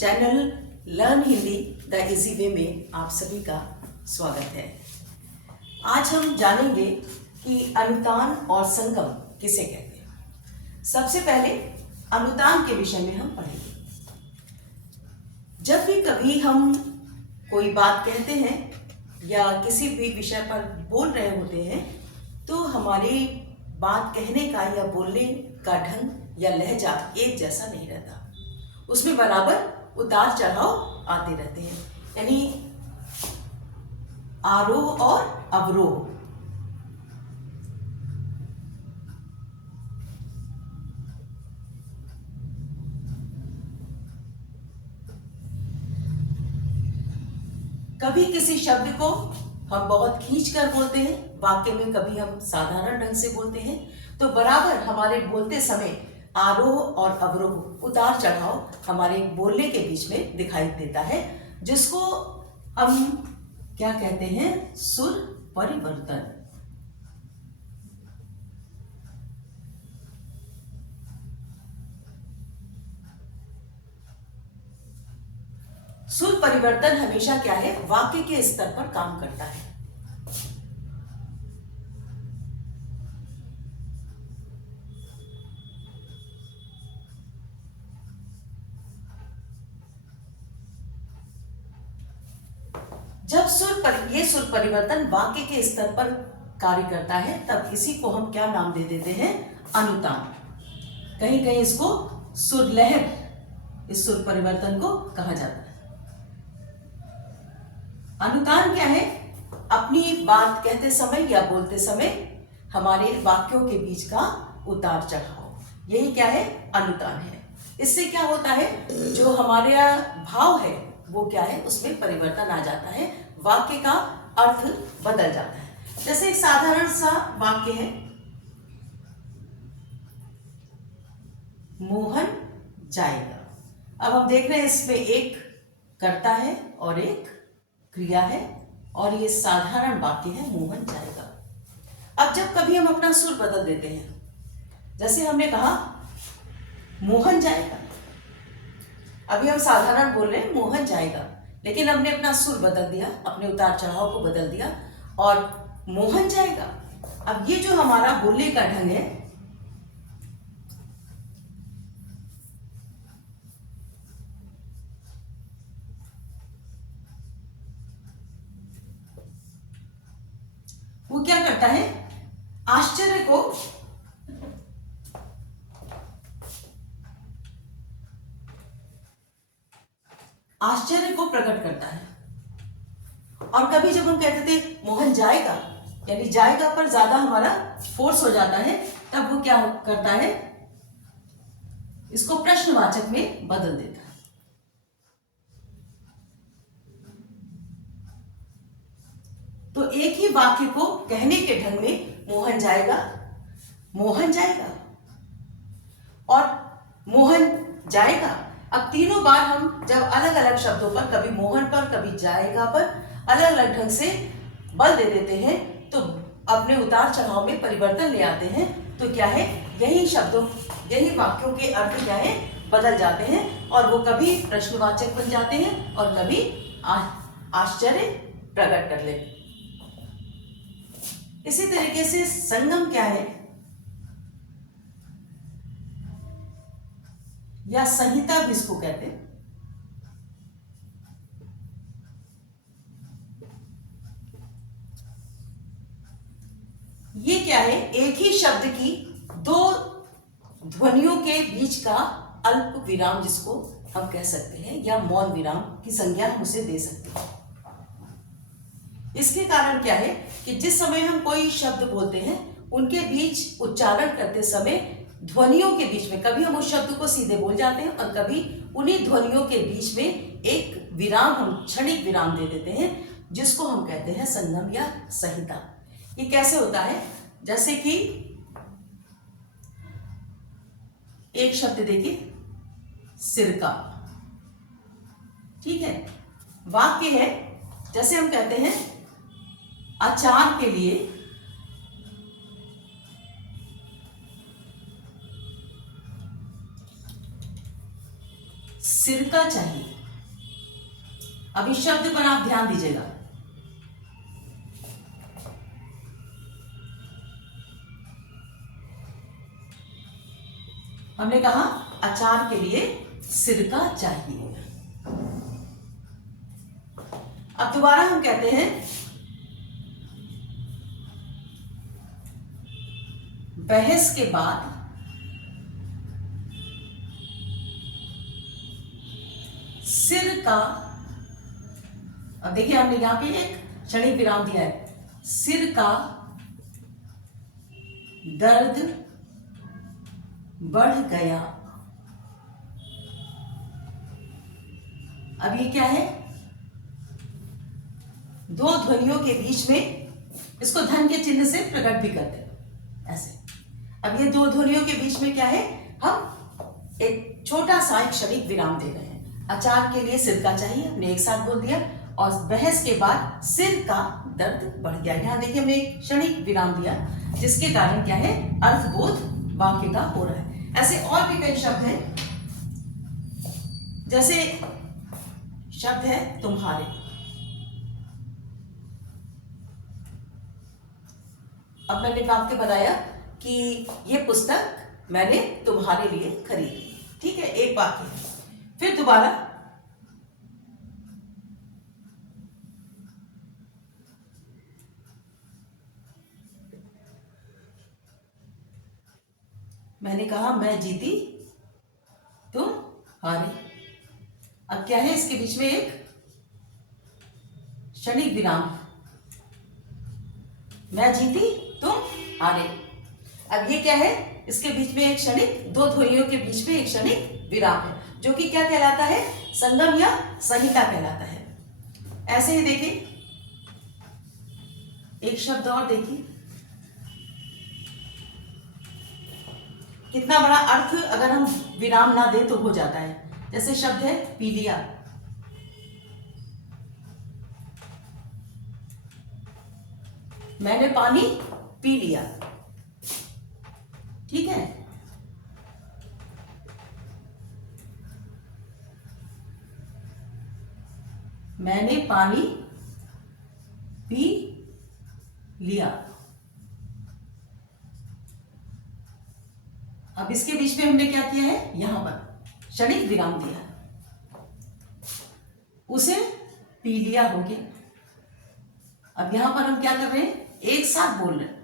Channel learn Hindi the easy way में आप सभी का स्वागत है। आज हम जानेंगे कि अनुतान और संगम किसे कहते हैं। सबसे पहले अनुतान के विषय में हम पढ़ेंगे। जब भी कभी हम कोई बात कहते हैं या किसी भी विषय पर बोल रहे होते हैं तो हमारी बात कहने का या बोलने का ढंग या लहजा एक जैसा नहीं रहता, उसमें बराबर उतार चढ़ाव आते रहते हैं, यानी आरोह और अवरोह। कभी किसी शब्द को हम बहुत खींच कर बोलते हैं, वाक्य में कभी हम साधारण ढंग से बोलते हैं, तो बराबर हमारे बोलते समय आरोह और अवरोह, उतार चढ़ाव हमारे बोलने के बीच में दिखाई देता है, जिसको हम क्या कहते हैं? सुर परिवर्तन। सुर परिवर्तन हमेशा क्या है? वाक्य के स्तर पर काम करता है। जब ये सुर परिवर्तन वाक्य के स्तर पर कार्य करता है तब इसी को हम क्या नाम दे देते हैं? अनुतान। कहीं कहीं इसको सुर लहर, इस सुर परिवर्तन को कहा जाता है। अनुतान क्या है? अपनी बात कहते समय या बोलते समय हमारे वाक्यों के बीच का उतार चढ़ाव, यही क्या है? अनुतान है। इससे क्या होता है? जो हमारे भाव है वो क्या है? उसमें परिवर्तन आ जाता है, वाक्य का अर्थ बदल जाता है। जैसे एक साधारण सा वाक्य है, मोहन जाएगा। अब हम देख रहे हैं इसमें एक कर्ता है और एक क्रिया है और ये साधारण वाक्य है, मोहन जाएगा। अब जब कभी हम अपना सुर बदल देते हैं, जैसे हमने कहा मोहन जाएगा, अभी हम साधारण बोल रहे हैं मोहन जाएगा, लेकिन हमने अपना सुर बदल दिया, अपने उतार चढ़ाव को बदल दिया और मोहन जाएगा। अब ये जो हमारा बोलने का ढंग है, वो क्या करता है? आश्चर्य को प्रकट करता है। और कभी जब हम कहते थे मोहन जाएगा, यानी जाएगा पर ज्यादा हमारा फोर्स हो जाता है, तब वो क्या करता है? इसको प्रश्नवाचक में बदल देता है। तो एक ही वाक्य को कहने के ढंग में मोहन जाएगा, मोहन जाएगा और मोहन जाएगा। अब तीनों बार हम जब अलग अलग शब्दों पर, कभी मोहन पर कभी जाएगा पर अलग अलग ढंग से बल दे देते हैं, तो अपने उतार चढ़ाव में परिवर्तन ले आते हैं, तो क्या है? यही शब्दों, यही वाक्यों के अर्थ क्या है? बदल जाते हैं और वो कभी प्रश्नवाचक बन जाते हैं और कभी आश्चर्य प्रकट कर लेते हैं। इसी तरीके से संगम क्या है या संहिता भी इसको कहते हैं। ये क्या है? एक ही शब्द की दो ध्वनियों के बीच का अल्प विराम, जिसको हम कह सकते हैं, या मौन विराम की संज्ञा हम उसे दे सकते हैं। इसके कारण क्या है कि जिस समय हम कोई शब्द बोलते हैं उनके बीच उच्चारण करते समय ध्वनियों के बीच में कभी हम उस शब्द को सीधे बोल जाते हैं और कभी उन्हीं ध्वनियों के बीच में एक विराम, हम क्षणिक विराम दे देते हैं, जिसको हम कहते हैं संगम या संहिता। ये कैसे होता है? जैसे कि एक शब्द देखिए, सिरका, ठीक है, वाक्य है, जैसे हम कहते हैं अचार के लिए सिरका चाहिए। अब इस शब्द पर आप ध्यान दीजिएगा। हमने कहा अचार के लिए सिरका चाहिए। अब दोबारा हम कहते हैं बहस के बाद सिर का, अब देखिए हमने यहां पे एक क्षणिक विराम दिया है, सिर का दर्द बढ़ गया। अब ये क्या है, दो ध्वनियों के बीच में, इसको धन के चिन्ह से प्रकट भी करते हैं ऐसे। अब ये दो ध्वनियों के बीच में क्या है, हम एक छोटा सा एक क्षणिक विराम दे रहे हैं। अचार के लिए सिर का चाहिए, हमने एक साथ बोल दिया, और बहस के बाद सिर का दर्द बढ़ गया। यहां देखिए हमने एक क्षणिक विराम दिया, जिसके कारण क्या है, अर्थबोध वाक्य का हो रहा है। ऐसे और भी कई शब्द हैं, जैसे शब्द है तुम्हारे। अब मैंने आपको बताया कि ये पुस्तक मैंने तुम्हारे लिए खरीदी, ठीक है, एक वाक्य। फिर दोबारा मैंने कहा मैं जीती तुम हारे। अब क्या है, इसके बीच में एक क्षणिक विराम, मैं जीती तुम हारे। अब ये क्या है, इसके बीच में एक क्षणिक, दो ध्वनियों के बीच में एक क्षणिक विराम है, जो कि क्या कहलाता है, संगम या संहिता कहलाता है। ऐसे ही देखिए एक शब्द और देखिए, कितना बड़ा अर्थ अगर हम विराम ना दें तो हो जाता है। जैसे शब्द है पी लिया। मैंने पानी पी लिया, ठीक है। मैंने पानी पी लिया। अब इसके बीच में हमने क्या किया है, यहां पर क्षणिक विराम दिया, उसे पी लिया हो गया। अब यहां पर हम क्या कर रहे हैं, एक साथ बोल रहे हैं।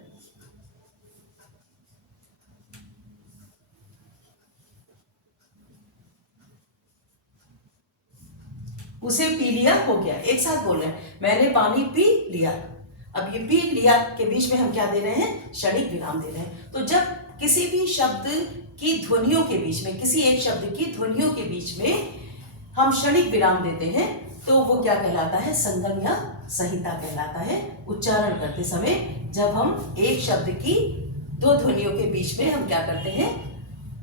उसे पी लिया हो गया, एक साथ बोल रहे हैं, मैंने पानी पी लिया। अब ये पी लिया के बीच में हम क्या दे रहे हैं, क्षणिक विराम दे रहे हैं। तो जब किसी भी शब्द की ध्वनियों के बीच में, किसी एक शब्द की ध्वनियों के बीच में हम क्षणिक विराम देते हैं, तो वो क्या कहलाता है, संगम या संहिता कहलाता है। उच्चारण करते समय जब हम एक शब्द की दो ध्वनियों के बीच में हम क्या करते हैं,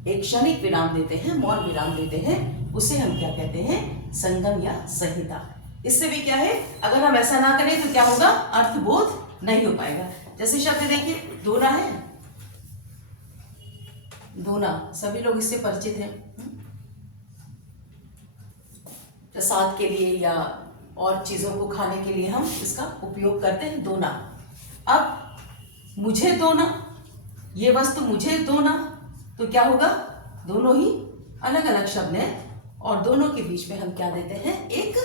एक क्षणिक विराम देते हैं, मौन विराम देते हैं, उसे हम क्या कहते हैं, संगम या संहिता। इससे भी क्या है, अगर हम ऐसा ना करें तो क्या होगा, अर्थबोध नहीं हो पाएगा। जैसे शब्द देखिए दोना है, दोना सभी लोग इससे परिचित हैं, प्रसाद के लिए या और चीजों को खाने के लिए हम इसका उपयोग करते हैं, दोना। अब मुझे दोना, ये वस्तु मुझे दोना, तो क्या होगा, दोनों ही अलग अलग शब्द हैं, और दोनों के बीच में हम क्या देते हैं, एक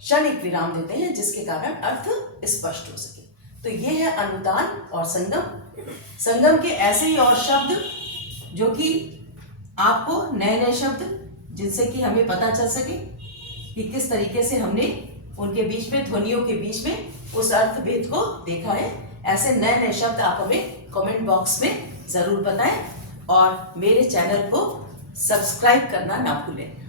क्षणिक विराम देते हैं, जिसके कारण अर्थ स्पष्ट हो सके। तो ये है अनुतान और संगम। संगम के ऐसे ही और शब्द जो कि आपको नए नए शब्द, जिनसे कि हमें पता चल सके कि किस तरीके से हमने उनके बीच में, ध्वनियों के बीच में उस अर्थभेद को देखा है। ऐसे नए नए शब्द आप हमें कमेंट बॉक्स में जरूर बताएं, और मेरे चैनल को सब्सक्राइब करना ना भूलें।